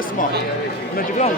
اسمع ما تجيب لهم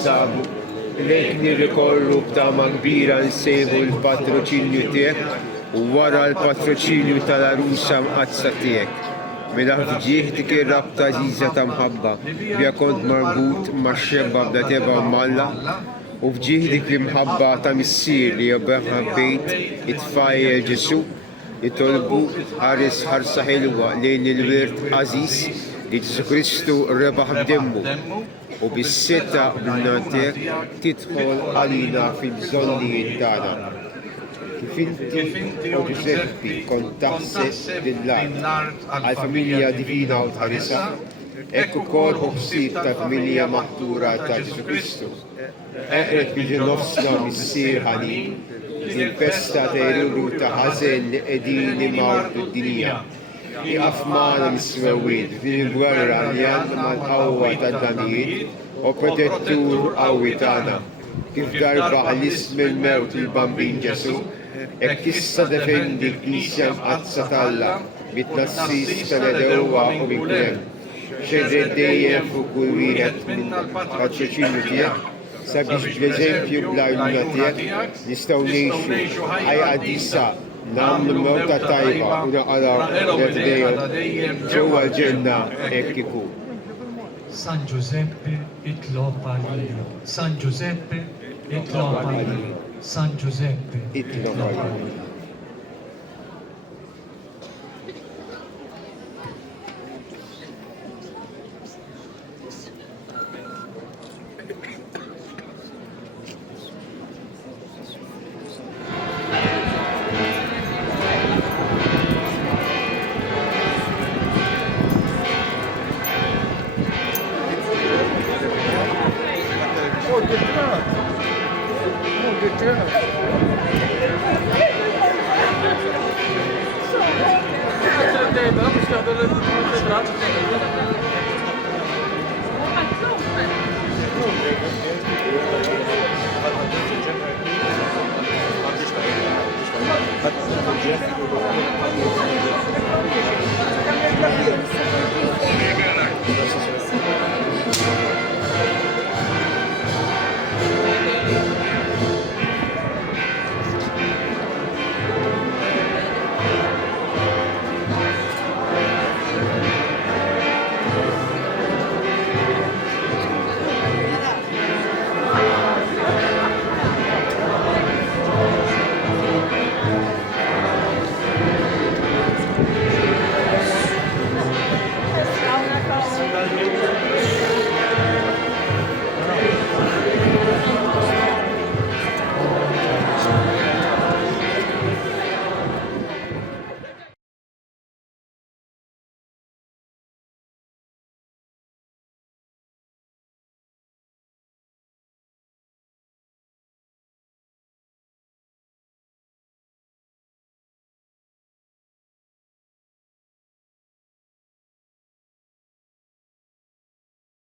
Sabu, lejk nirrikorru b'tama kbira nsejħu l-patroċinju tiegħek u wara l-patroċinju tal-arusa mqazza tiegħek. Mela fġieħ dik ir-rabta ġiża ta' mħabba biha kont marbut max-xebba bda teba Malla u fġieħ dik l-imħabba ta' missier li ħabbejt it-tfajjel Ġesu jitolbu ħares ħarsa ħilwa lejn il-wirt Għażiż li Ġesu Kristu rebaħ b'demmu u bis-seta b'natek tidħol għalina fil-bżonnijiet tagħna. Kif inti u Ġuzeppi kont taħseb lill-art għall-familja divina u tħarisa, hekk ukoll ħsieb tal-familja maħtura ta' Ġesu Kristu. Eqret biġi nofsna missier ħanin, il-festa ta' iruru ta' ħażen li qegħdin imawtu d-dinja. Iqaf magħna mis-swewwiet f'din il-gwerra li għandna mal-qawwa tad-danijiet u protettur qawwi tagħna. Kif darbaħ l-ism il-mewt il-bambin Ġesu, hekk issa defendi l-Knisja mqazza talla bit-tnassis tal-Edewwa u minn hemm. Xerred dejjem fuq kull wieħed mill-patroċinju tiegħek sabiex bl-eżempju bl-għajnuna tiegħek nistgħu ngħixu ħajja qdisa nagħmlu mewta tajba u naqgħu dejjem ġewwa l-ġenna hekk ikun. San Ġużepp itlob għalina. San Ġużepp itlob għalina. San Ġużepp itlob għalina. Grazie.